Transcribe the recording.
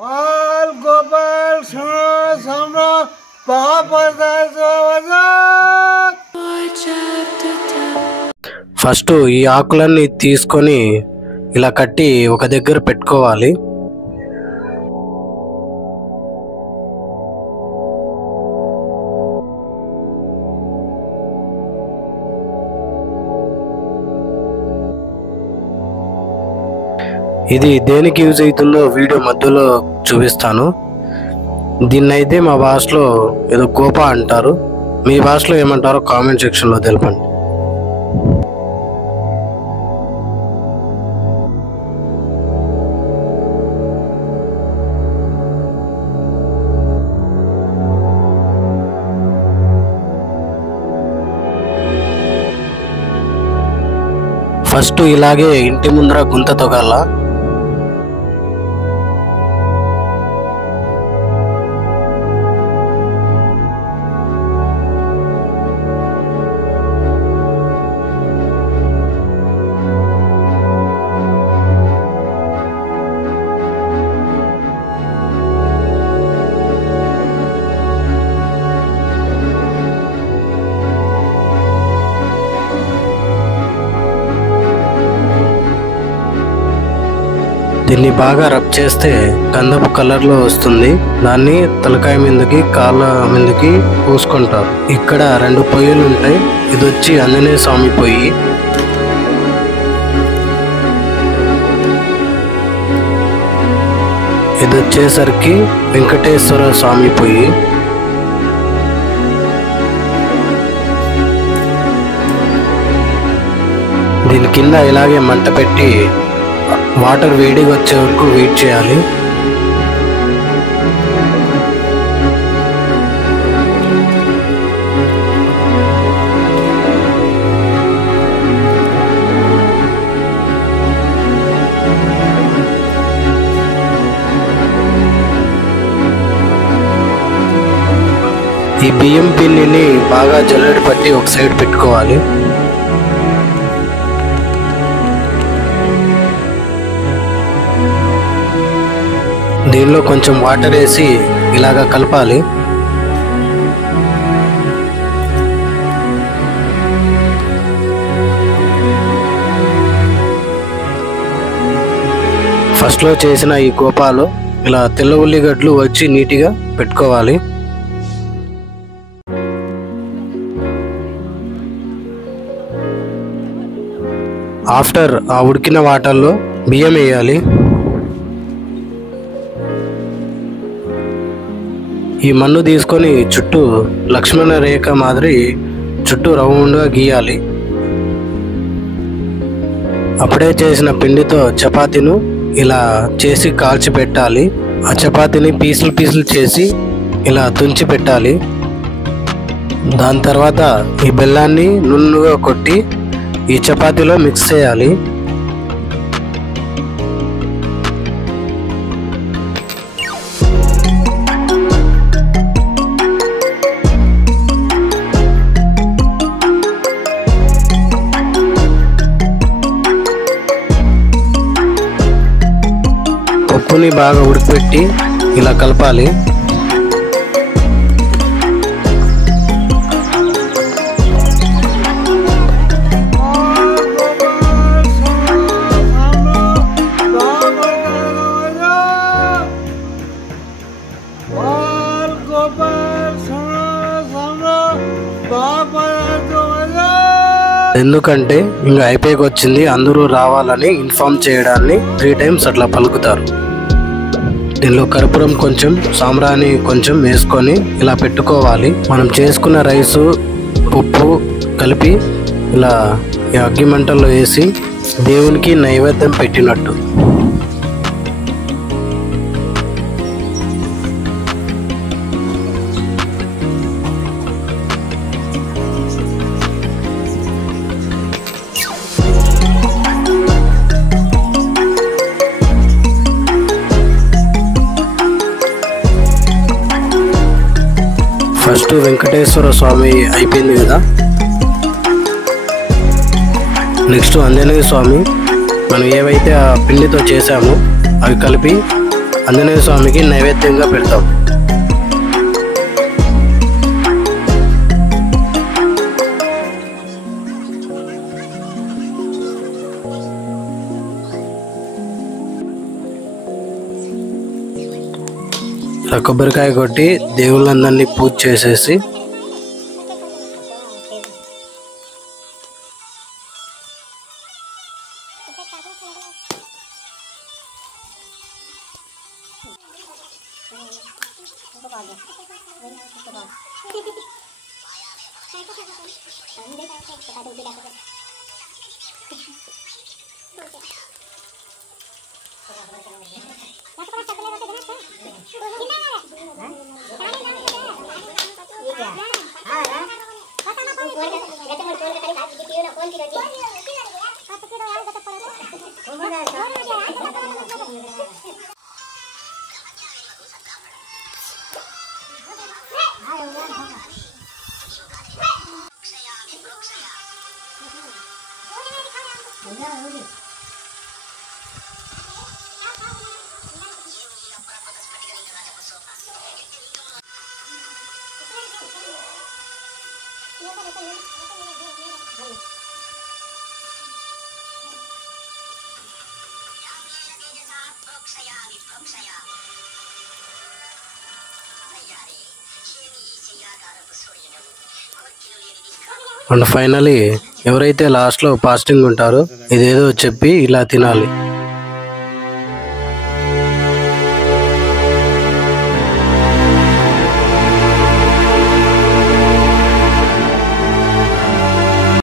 बाल गोपाल ఫస్ట్ ఈ ఆకులన్నీ తీసుకొని ఇలా కట్టి ఒక దగ్గర పెట్టుకోవాలి. ఇది దేనికి యూజ్ అవుతుందో వీడియో మధ్యలో చూపిస్తాను. దీన్నైతే మా భాషలో ఏదో గోప అంటారు, మీ భాషలో ఏమంటారో కామెంట్ సెక్షన్లో తెలపండి. ఫస్ట్ ఇలాగే ఇంటి ముందర గుంత తొగాల. దీన్ని బాగా రబ్ చేస్తే గంధపు కలర్లో వస్తుంది. దాన్ని తలకాయ మీదకి కాళ్ళ మీదకి పూసుకుంటారు. ఇక్కడ 2 పొయ్యిలు ఉంటాయి. ఇది వచ్చి ఆంజనేయ స్వామి పొయ్యి, ఇది వచ్చేసరికి వెంకటేశ్వర స్వామి పొయ్యి. దీని కింద ఇలాగే మంట పెట్టి వాటర్ వేడిగా వచ్చే వరకు వెయిట్ చేయాలి. ఈ బియ్యం పిండిని బాగా జల్లెడ పట్టి ఒక సైడ్ పెట్టుకోవాలి. దీనిలో కొంచెం వాటర్ వేసి ఇలాగా కలపాలి. ఫస్ట్లో చేసిన ఈ గోపాలు ఇలా తెల్ల ఉల్లిగడ్డలు వచ్చి నీట్గా పెట్టుకోవాలి. ఆఫ్టర్ ఆ ఉడికిన వాటర్లో బియ్యం వేయాలి. ఈ మన్ను తీసుకొని చుట్టూ లక్ష్మణ రేఖ మాదిరి చుట్టూ రౌండ్గా గీయాలి. అప్పుడే చేసిన పిండితో చపాతీను ఇలా చేసి కాల్చి పెట్టాలి. ఆ చపాతీని పీసులు చేసి ఇలా తుంచి పెట్టాలి. దాని తర్వాత ఈ బెల్లాన్ని నున్నుగా కొట్టి ఈ చపాతీలో మిక్స్ చేయాలి. పప్పుని బాగా ఉడకబెట్టి ఇలా కలపాలి. ఎందుకంటే ఇంకా అయిపోయికి వచ్చింది, అందరూ రావాలని ఇన్ఫార్మ్ చేయడాన్ని 3 times అట్లా పలుకుతారు. దీనిలో కర్పూరం కొంచెం, సాంబ్రాణి కొంచెం వేసుకొని ఇలా పెట్టుకోవాలి. మనం చేసుకున్న రైసు ఉప్పు కలిపి ఇలా ఈ అగ్గి మంటల్లో వేసి దేవునికి నైవేద్యం పెట్టినట్టు. ఫస్ట్ వెంకటేశ్వర స్వామి అయిపోయింది కదా, నెక్స్ట్ ఆంజనేయ స్వామి మనం ఏవైతే ఆ పిండితో చేసామో అవి కలిపి ఆంజనేయ స్వామికి నైవేద్యంగా పెడతాం. ఇలా కొబ్బరికాయ కొట్టి దేవుళ్ళందరినీ పూజ చేసేసి అండ్ ఫైనలీ ఎవరైతే లాస్ట్లో ఫాస్టింగ్ ఉంటారో ఇదేదో చెప్పి ఇలా తినాలి.